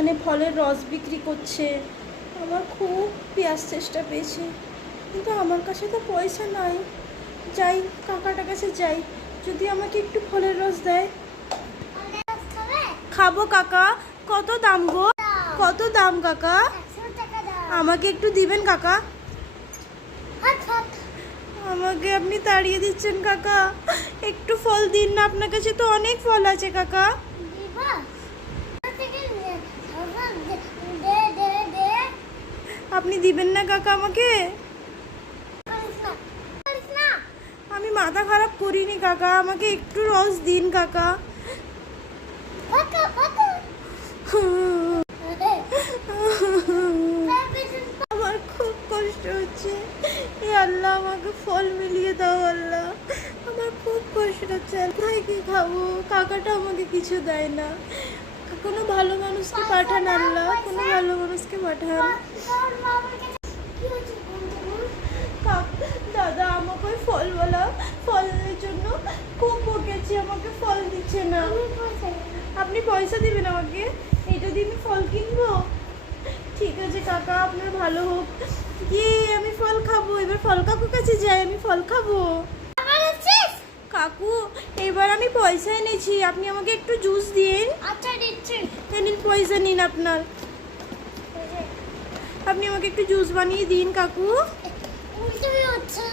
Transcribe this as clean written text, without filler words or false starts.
এখানে ফলের রস বিক্রি করছে। আমার খুব পেঁয়াজ চেষ্টা পেয়েছে, কিন্তু আমার কাছে তো পয়সা নাই। যাই, কাকাটার কাছে যাই, যদি আমাকে একটু ফলের রস দেয়। খাবো কাকা। কত দাম গো? কত দাম কাকা? আমাকে একটু দিবেন কাকা? আমাকে আপনি তাড়িয়ে দিচ্ছেন কাকা, একটু ফল দিন না, আপনার কাছে তো অনেক ফল আছে কাকা। আপনি দিবেন না কাকা আমাকে? আমি মাথা খারাপ করিনি কাকা, আমাকে একটু রস দিন কাকা। আমার খুব কষ্ট হচ্ছে, এ আল্লাহ আমাকে ফল মিলিয়ে দাও আল্লাহ, আমার খুব কষ্ট হচ্ছে। কোথায় কি খাবো? কাকাটা আমাকে কিছু দেয় না। কোনো ভালো মানুষকে পাঠান আল্লাহ, কোনো ভালো মানুষকে পাঠান। দাদা আমাকে ওই ফলওয়ালা ফলের জন্য খুব বকেছি, আমাকে ফল দিচ্ছে না। আপনি পয়সা দিবেন আমাকে, এটা দিয়ে আমি ফল কিনবো? ঠিক আছে কাকা, আপনার ভালো হোক। আমি ফল খাবো, এবার ফল কাকুর কাছে যাই, আমি ফল খাবো। কাকু এবার আমি পয়সা এনেছি, আপনি আমাকে একটু জুস দিন। আচ্ছা দিচ্ছি। নিন পয়সা নিন আপনার, আপনি আমাকে একটু জুস বানিয়ে দিন কাকু। উল্টো হচ্ছে